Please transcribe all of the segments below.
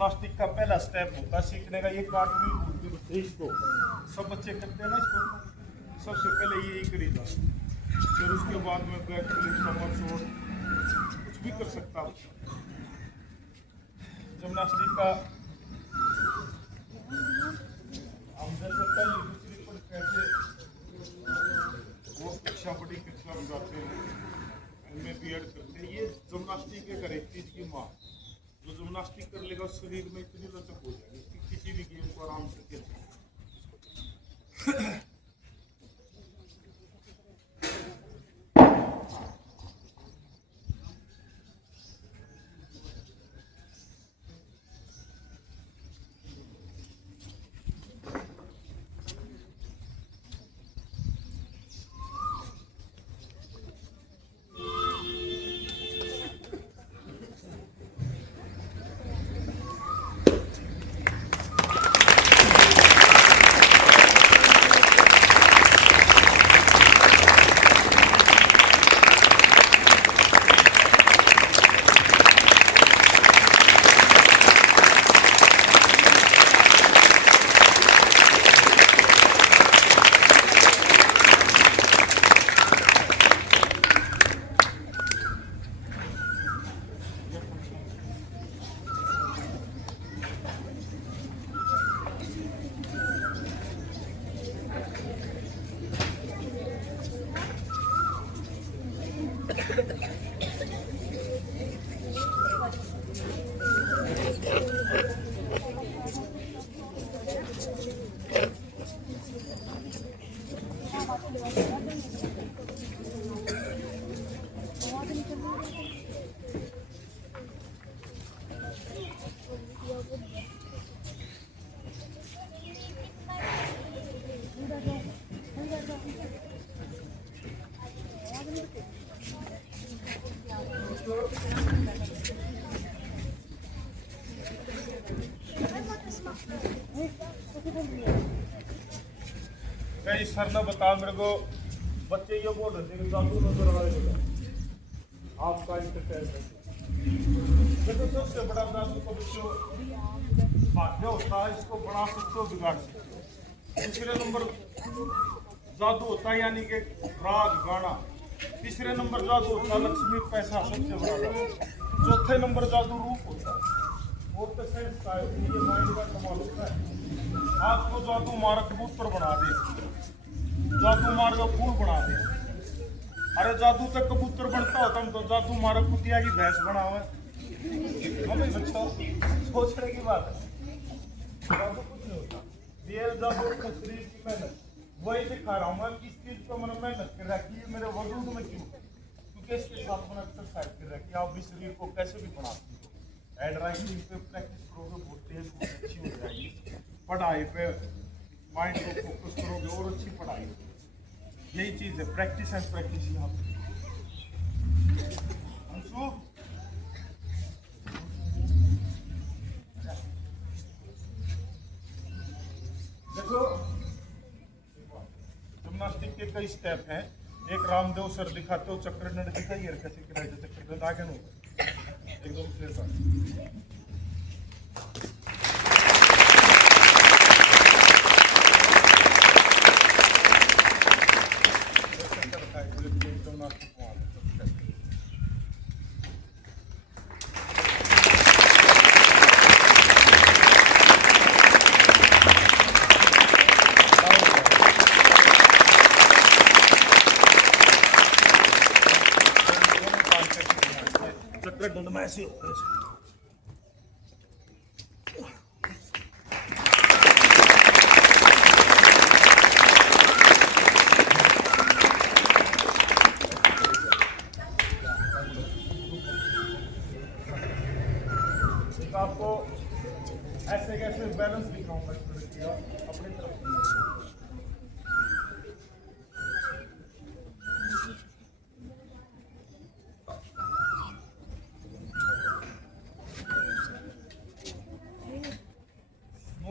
Gymnastic का पहला step होता है सीखने का, ये कार्टविल बोलते हैं बच्चे इसको, सब बच्चे करते हैं ना इसको, सबसे पहले यही करीदा, फिर उसके बाद में बैक फ्लिप, समरसोट, कुछ भी कर सकता बच्चा। जिम्नास्टिक का हम जैसे पहली दूसरी पर कैसे वो कक्षा बड़ी कक्षा में जाते हैं, इनमें बी एड करते हैं, ये जिम्नास्टिक एक हर एक चीज़ की माँ, जो जिम्नास्टिक कर लेगा शरीर में इतनी लचक हो जाएगी कि किसी भी गेम को आराम से खेल सकते हैं। कई सर ने बताया मेरे को, बच्चे ये बोल रहे थे कि जादू नजर आ रहे थे आपका इंटरटेनमेंट, देखो सबसे बड़ा जादू को बच्चों भाग्य होता है, इसको बना सकते हो बिगाड़ सकते हो। दूसरे नंबर जादू होता है यानी कि राग गाना, तीसरे नंबर जादू होता है लक्ष्मी पैसा, सबसे बड़ा जादू, चौथे नंबर जादू रूप होता है, और तो सेंस का है, ये माइंड का कमाल होता है। आपको जादू मारा कबूतर बना दे, जादू मार का फूल बना दे, अरे जादू तक कबूतर बनता होता, हम तो जादू मारा कुतिया की भैंस बना हुआ हमें बच्चों सोचने की बात है। जादू कुछ नहीं होता, रियल जादू अपने शरीर की मेहनत, वही दिखा रहा हूँ मैं किस चीज को मैंने मेहनत कर रखी है मेरे वजूद में, क्यों? क्योंकि इसके साथ मैंने एक्सरसाइज कर रखी है, आप भी शरीर को कैसे भी बना सकते हो। एंड राइटिंग पे प्रैक्टिस करोगे बहुत तेज बहुत अच्छी हो जाएगी, पढ़ाई पे माइंड को फोकस करोगे और अच्छी पढ़ाई होगी, यही चीज़ है, प्रैक्टिस एंड प्रैक्टिस। यहाँ पे देखो जिम्नास्टिक के कई स्टेप हैं, एक रामदेव सर दिखाते हो चक्र दंड दिखाइए कैसे कराए चक्र दंड आगे नहीं एकदम क्लियर। चक्र दंड में ऐसे होते हैं। आपको ऐसे कैसे बैलेंस दिखाऊंगा अपनी तरफ।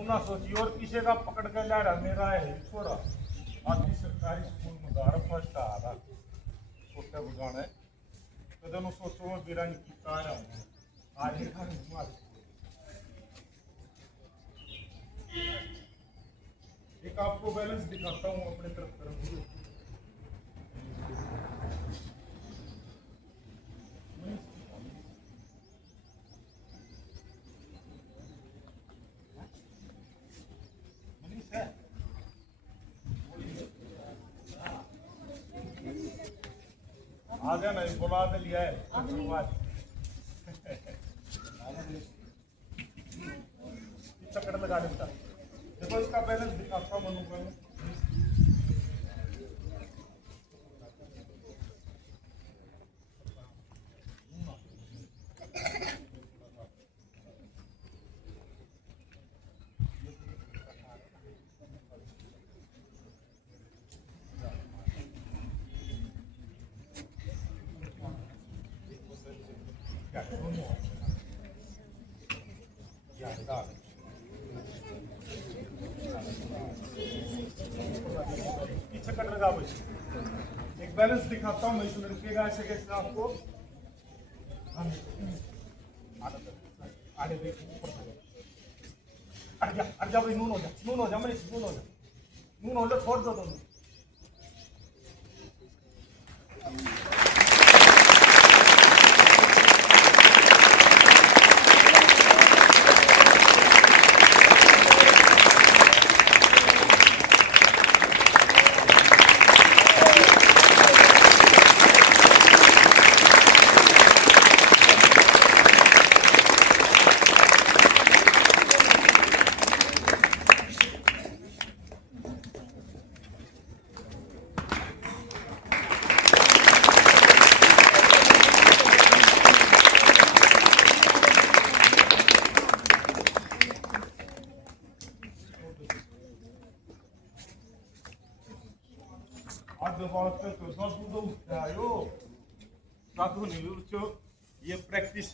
ना सोचिए और किसी का पकड़ के ला रहा मेरा है छोड़ा, आज सरकारी स्कूल में गार फर्स्ट आ रहा छोटे बगाने तो दोनों सोचो मैं बिरंग की कार आऊंगा आज दिखाता हूँ अपने तरफ। आ गया नहीं बुला तो लिया है चक्कर लगा देता। देखो इसका बैलेंस दिखाता हूँ मनु को। चक्कर लगा एक बैलेंस दिखाता हूँ मैं इस लड़के का ऐसे कैसे आपको आगे हट जा भाई नून हो जा मैं नून हो जा छोड़ दो दोनों। ये प्रैक्टिस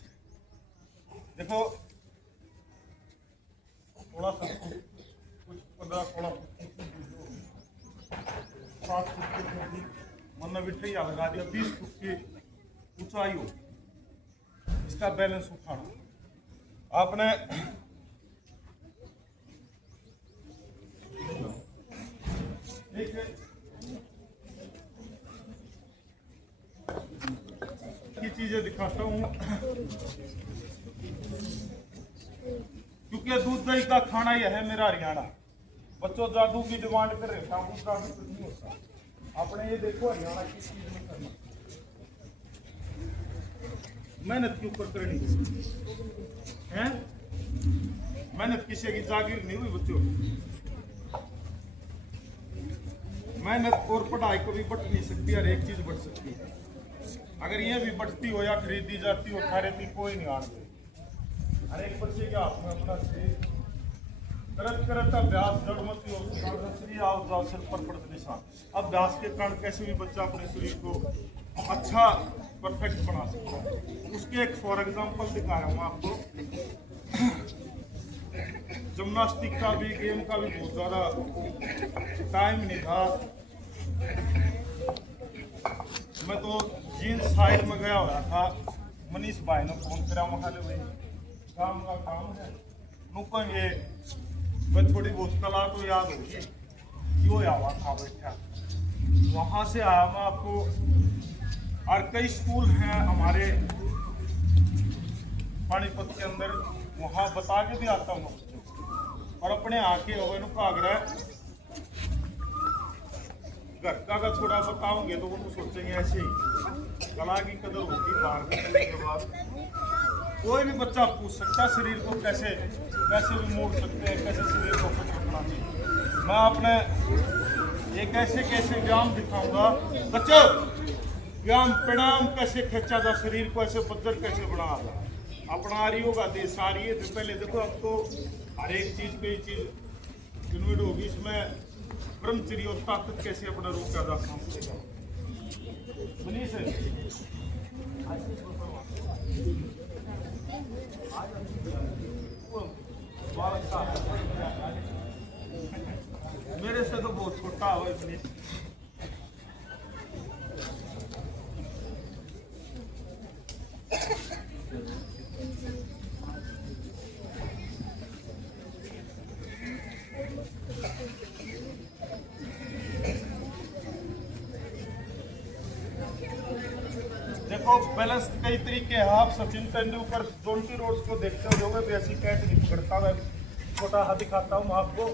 देखो थोड़ा सा कुछ 15-16 7 फुट की मतलब बिठैया लगा दिया 20 फुट की ऊंचाई हो। इसका बैलेंस उठाना आपने एक चीजें दिखाता हूँ क्योंकि दूध दही का खाना यह है मेरा हरियाणा। बच्चों जादू की डिमांड कर रहे था वो जादू कुछ नहीं होता। आपने ये देखो हरियाणा की चीज में करना मेहनत के ऊपर करनी है। मेहनत किसी की जागीर नहीं हुई बच्चों। मेहनत और पढ़ाई को भी बट नहीं सकती, हर एक चीज बढ़ सकती है। अगर ये भी बढ़ती हो या खरीदी जाती हो खाने की कोई नहीं आती। हर एक बच्चे के हाथ में अपना शरीर करत अभ्यास जड़मती हो शरीर आओ जाओ सिर पर पड़ते निशान। अभ्यास के कारण कैसे भी बच्चा अपने शरीर को अच्छा परफेक्ट बना सकता है। उसके एक फॉर एग्जाम्पल दिखा रहा हूँ आपको। जिम्नास्टिक का भी गेम का भी बहुत ज़्यादा टाइम नहीं था। मैं तो जींस साइड में गया हुआ था। मनीष भाई ने फोन करा वहाँ भाई काम का काम है नुको ये मैं थोड़ी बहुत कला तो याद होगी यो आवा था बैठा। वहाँ से आया मैं आपको और कई स्कूल हैं हमारे पानीपत के अंदर, वहाँ बता के भी आता हूँ और अपने आके ओवन का आग्रह घर का थोड़ा बताओगे तो वो सोचेंगे ऐसे ही कला की कदर होगी। बाहर निकलने के बाद कोई भी बच्चा पूछ सकता शरीर को कैसे भी मोड़ सकते हैं, कैसे शरीर को फिट रखना चाहिए। मैं आपने एक कैसे व्यायाम दिखाऊंगा बच्चों। व्यायाम प्रणाम कैसे खींचा जा, शरीर को ऐसे बदल कैसे बनाया जा। अपना रही होगा देश आ रही है तो पहले देखो अब तो हर एक चीज पे चीज इन्वेट होगी। इसमें ब्रह्मचर्य और ताकत कैसे अपना रोका जा सकता है। मेरे से तो बहुत छोटा है। देखो बैलेंस कई तरीके हैं। आप सचिन तेंदुलकर जोंटी रोड्स को देखते हो भी ऐसी कैच नहीं पकड़ता। मैं छोटा हाथ दिखाता हूँ आपको।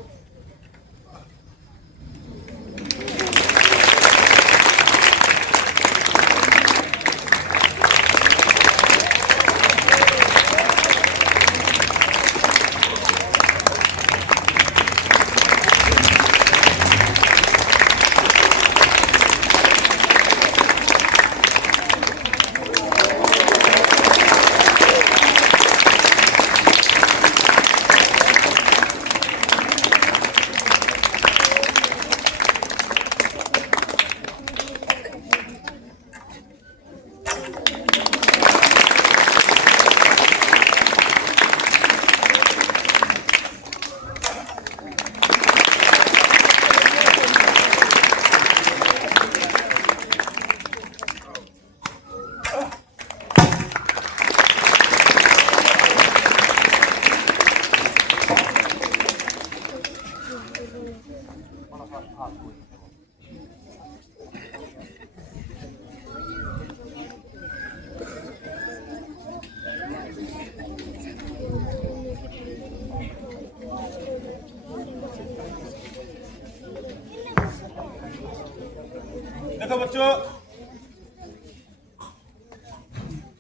देखो बच्चों,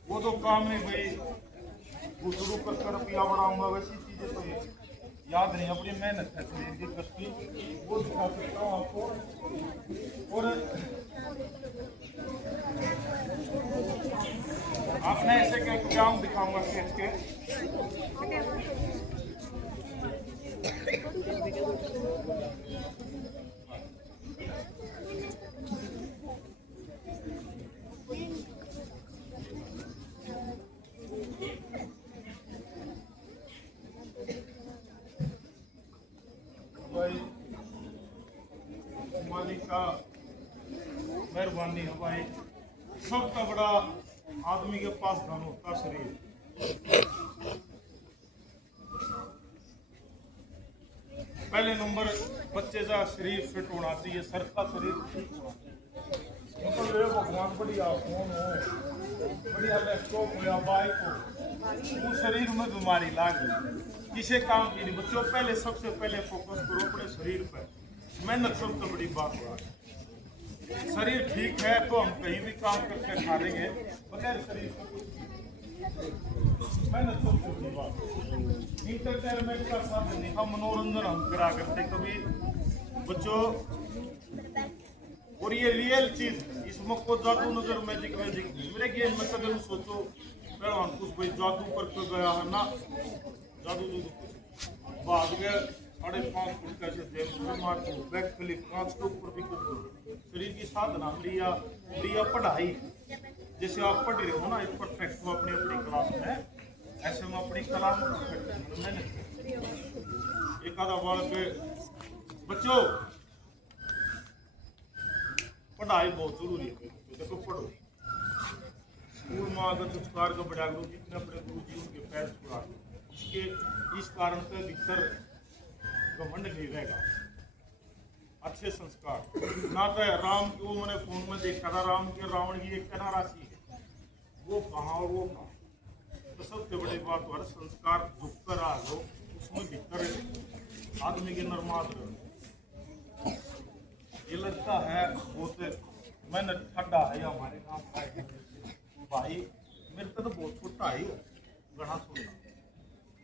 वो तो काम नहीं भाई, वो शुरू कर रुपया बढ़ाऊंगा, वैसी चीजें तो याद नहीं। अपनी मेहनत है कष्टी, वो दिखा सकता हूँ आपको। और आपने ऐसे क्या एग्जाम दिखाऊंगा स्केच के। मालिक का मेहरबानी है भाई। सबका बड़ा आदमी के पास धन होता शरीर। पहले नंबर बच्चे का शरीर फिट होना चाहिए, सर का शरीर ठीक होना चाहिए। मतलब भगवान बढ़िया फोन हो, बढ़िया लैपटॉप हो या बाइक हो, वो शरीर में बीमारी लाग गई, किसी काम की नहीं। बच्चों पहले सबसे पहले फोकस करो अपने शरीर पर। मेहनत सबसे बड़ी बात हो। शरीर ठीक है तो हम कहीं भी काम करके खा लेंगे, बगैर शरीर का कुछ मेहनत सबसे बड़ी बात। इंटरटेनमेंट का साधन नहीं, हम मनोरंजन हम करा करते कभी बच्चों। और ये रियल चीज, इसमें को जादू नजर मैजिक मेरे गेम में कभी सोचो पहलवान कुछ भाई जादू करके गया है ना, जादू भाग गया 5.5 फुट कैसे बैक फ्लिप 5 के ऊपर भी शरीर की साधना लिया पढ़ाई। जैसे आप पढ़ रहे हो ना, एक परफेक्ट हो अपनी अपनी क्लास में, ऐसे में अपनी कला में मेहनत। एक आधा बालक बच्चों पढ़ाई बहुत जरूरी है। देखो पढ़ो, स्कूल में अगर कुछ कार्य का बड़ा गुरु जितने बड़े गुरु जी उनके पैर छुड़ा, इसके इस कारण से भीतर घमंड नहीं रहेगा। अच्छे संस्कार ना तो राम की, वो मैंने फोन में देखा था, राम के रावण की एक कना राशि है, वो कहाँ और वो कहाँ। तो सबसे बड़ी बात हर संस्कार झुक कर आ गो, उसमें भीतर आदमी के नरमाद रहे। ये लगता है बहुत मेहनत ठंडा है हमारे काम का भाई। मेरे को तो बहुत छोटा है, गणा छोटा,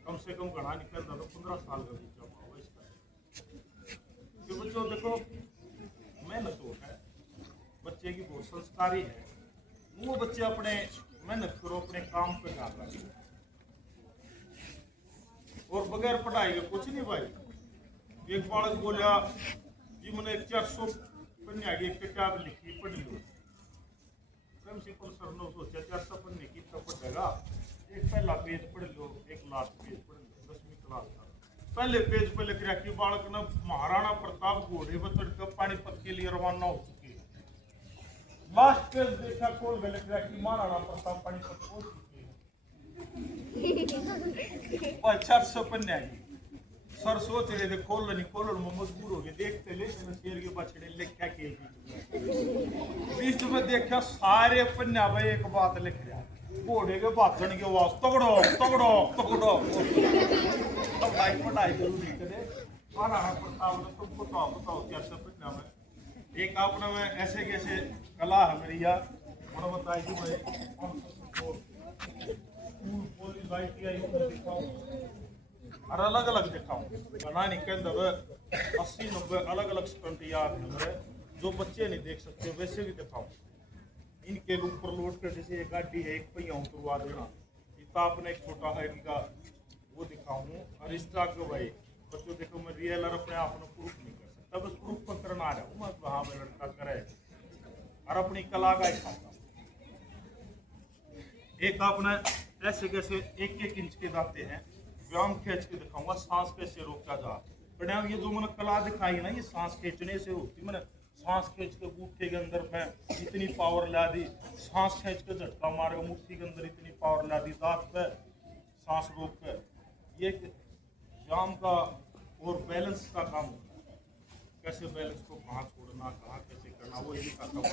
कम से कम गणा निकलता तो 15 साल का बच्चा हुआ इसका। तो बच्चों देखो मेहनत हो है, बच्चे की बहुत संस्कारी है, वो बच्चे अपने मेहनत करो, अपने काम पे ध्यान रखो। और बगैर पढ़ाई के कुछ नहीं भाई। एक बालक बोला जी मैंने 400 पन्ने आगे एक किताब लिखी पढ़ लो। प्रिंसिपल सर ने सोचा 400 पन्ने की तो पढ़ेगा, एक पहला पेज पढ़ लो, एक लास्ट पेज पढ़ लो। 10वीं क्लास का पहले पेज पे लिख रहा कि बालक ने महाराणा प्रताप घोड़े पर चढ़कर पानीपत के लिए रवाना हो चुके हैं। लास्ट पेज देखा खोल के लिख रहा कि महाराणा प्रताप पानीपत पहुंच चुके हैं। 400 पन्ने आई, सर सोच रहे थे खोल नहीं खोल, मजबूर हो गए देखते ले शेर के बछड़े ले क्या के बीच में देखा सारे पन्ना भाई एक बात लिख रहा घोड़े के भाषण के आवाज तगड़ो तगड़ो तगड़ो। अब भाई पढ़ाई जरूरी करे तुमको तो बताओ कैसे पन्ना में एक अपना में ऐसे कैसे कला है मेरी यार बताई जी भाई और अलग अलग दिखाऊं बनाने के अंदर 80-90 अलग अलग स्टंट याद है जो बच्चे नहीं देख सकते वैसे भी दिखाऊं। इनके ऊपर लोड कर जैसे एक गाड़ी है एक पहिया उतरवा देना इतना अपने एक छोटा है इनका वो दिखाऊं। और इस तरह के भाई बच्चों देखो मैं रियल और अपने आप में प्रूफ नहीं कर सकता बस प्रूफ पर करना आ रहा हूँ मैं वहां में लड़का करे और अपनी कला का दिखाऊंगा। एक आपने ऐसे कैसे 1-1 इंच के दाते हैं व्यायाम खींच के दिखाऊंगा सांस कैसे रोका जा बढ़िया। ये जो मैंने कला दिखाई ना ये सांस खींचने से होती मैंने सांस खींच के मुट्ठी के अंदर मैं इतनी पावर ला दी सांस खींच के झटका मार के मुट्ठी के अंदर इतनी पावर ला दी दांत पे सांस रोक कर ये व्यायाम का और बैलेंस का काम होता है कैसे बैलेंस को कहाँ छोड़ना कहाँ कैसे करना वो यही करता हूँ।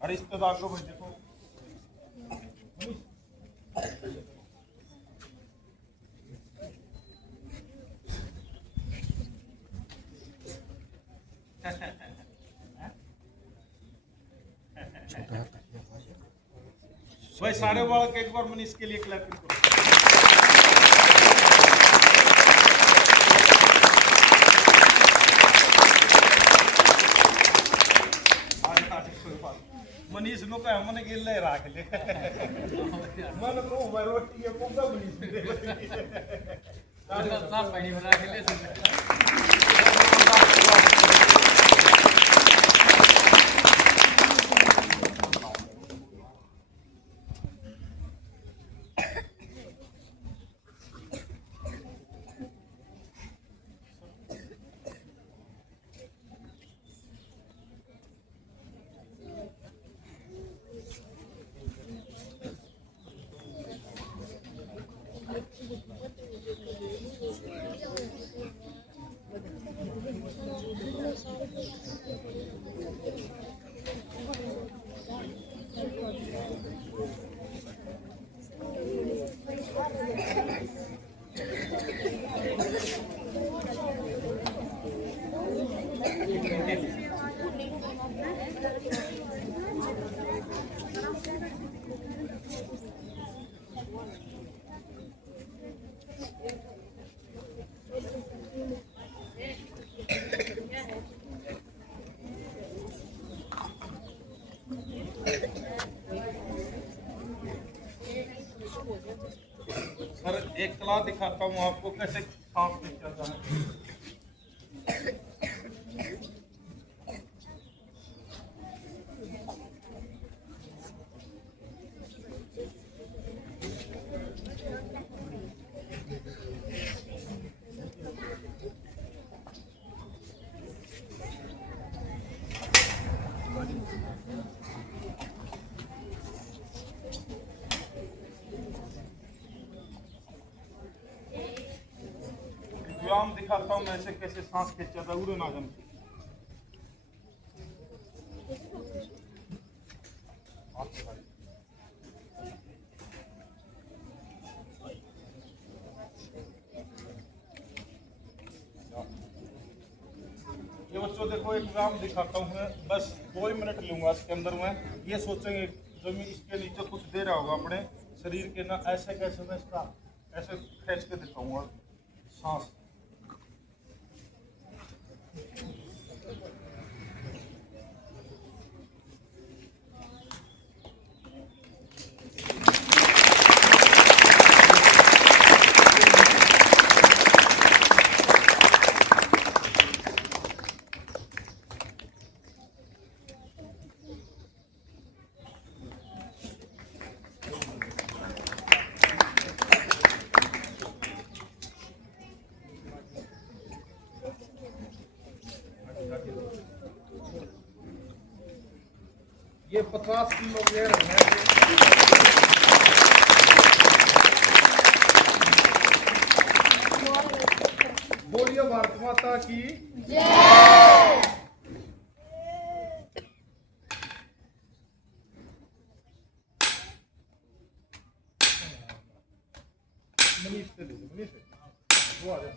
और इस तरह को मैं देखो भाई सारे बालक एक बार मैंने इसके लिए क्लैपिंग करो। मनीष नो का हमने गिल ले रख ले मन को मैं रोटी ये कोगा मनीष दे साफ पानी बना के ले सर एक कला दिखाता हूँ आपको कैसे सांस निकलता है। व्यायाम दिखाता हूँ मैं ऐसे कैसे सांस खींचा था उड़े ना जाने। ये बच्चों देखो एक व्यायाम दिखाता हूँ मैं बस 2 ही मिनट लूंगा इसके अंदर मैं ये सोचेंगे जमीन इसके नीचे कुछ दे रहा होगा अपने शरीर के ना ऐसे कैसे मैं इसका ऐसे खींच के दिखाऊंगा सांस। ये 50 किलो वेट है। बोलिए भारत माता की मनीष से दे दो, मनीष से वो आ जाए।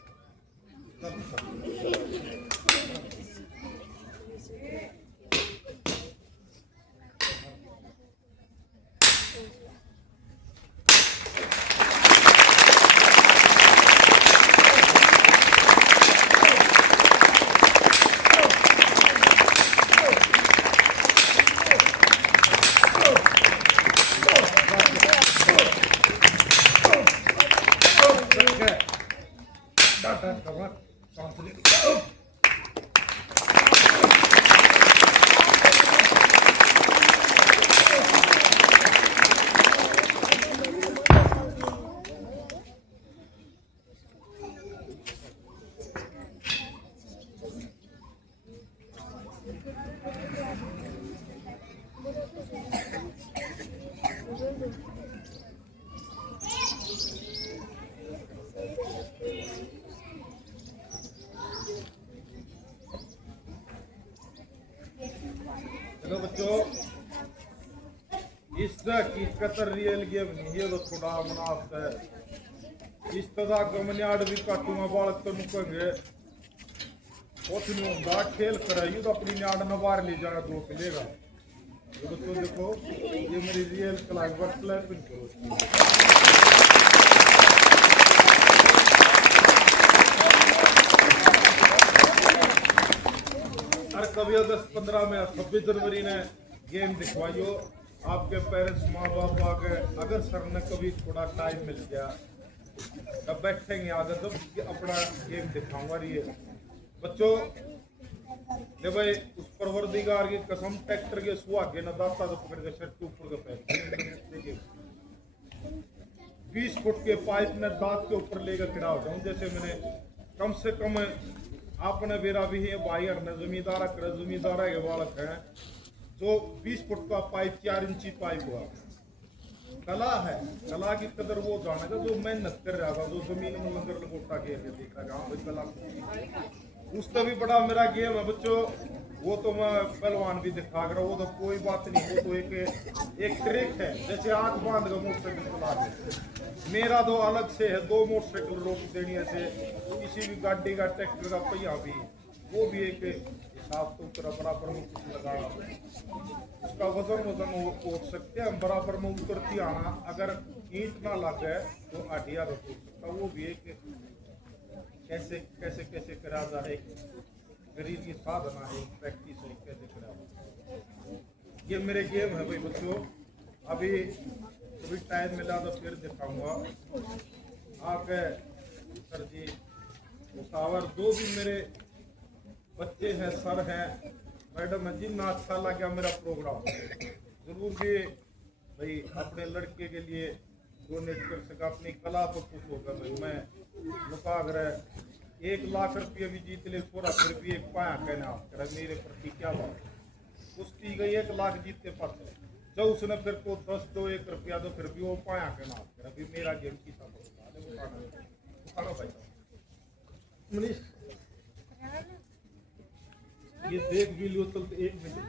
चलो बच्चों, इस कतर रियल गेम नहीं है तो थोड़ा मुनाफ्त है। इस तरह का मनियाड़ भी काटूंगा बालक तो मुकेंगे कुछ नहीं होता। खेल कराइए तो अपनी न्याड़ न बाहर ले जाना दो खेलेगा। तो बच्चों देखो, ये मेरी रियल क्लास वर्क पिन करो। हर कभी अगस्त 15 में 26 जनवरी ने गेम दिखवाइयो। आपके पेरेंट्स माँ बाप आ गए, अगर सर ने कभी थोड़ा टाइम मिल गया तब बैठेंगे आगे तो अपना गेम दिखाऊंगा। ये बच्चों ले भाई, उस परवरदिगार की कसम, ट्रैक्टर के सुहागे न दाता तो पकड़ के शर्ट के ऊपर का पैर 20 फुट के पाइप में दांत के ऊपर लेकर खड़ा हो जाऊं। जैसे मैंने कम से कम आपने मेरा भी है भाई हरने जमींदारा कर जमींदारा के बालक है जो 20 फुट का पाइप 4 इंची पाइप हुआ। कला है, कला की कदर वो जानेगा जो मेहनत कर रहा था, जो जमीन में लंगर लंगोटा के देख रहा है कला। उसका भी बड़ा मेरा गेम है बच्चों। वो तो मैं पहलवान भी दिखा कर, वो तो कोई बात नहीं, वो तो एक ट्रिक है। जैसे आंख बांध कर मोटरसाइकिल चला दे, मेरा तो अलग से है। 2 मोटरसाइकिल रोक देने से किसी भी गाड़ी का ट्रैक्टर का पहिया भी, वो भी एक हिसाब तो बराबर में कुछ लगा उसका वजन उठ सकते हैं हम बराबर में उतरती आना। अगर ईंट ना लग गए तो आटिया रख सकता। वो भी एक कैसे कैसे कैसे करा जाए, गरीब की साधना है, प्रैक्टिस है, कैसे करा। ये मेरे गेम है भाई बच्चों। अभी कभी टाइम मिला तो फिर दिखाऊंगा। आगे सर जी मुसावर जो भी मेरे बच्चे हैं, सर हैं, मैडम है, जितना अच्छा लगा मेरा प्रोग्राम जरूर भी भाई अपने लड़के के लिए डोनेट कर सका, अपनी कला पर खुश होगा। भाई मैं मुकागर 1 लाख रुपये भी जीत ले थोड़ा, फिर भी एक पाया कहना कर मेरे प्रति क्या बात। उसकी गई 1 लाख जीतते पाते जब उसने फिर को 10 दो 1 रुपया तो फिर भी वो पाया कहना कर अभी मेरा गेम की था। भाई मनीष ये देख भी लो तो 1 मिनट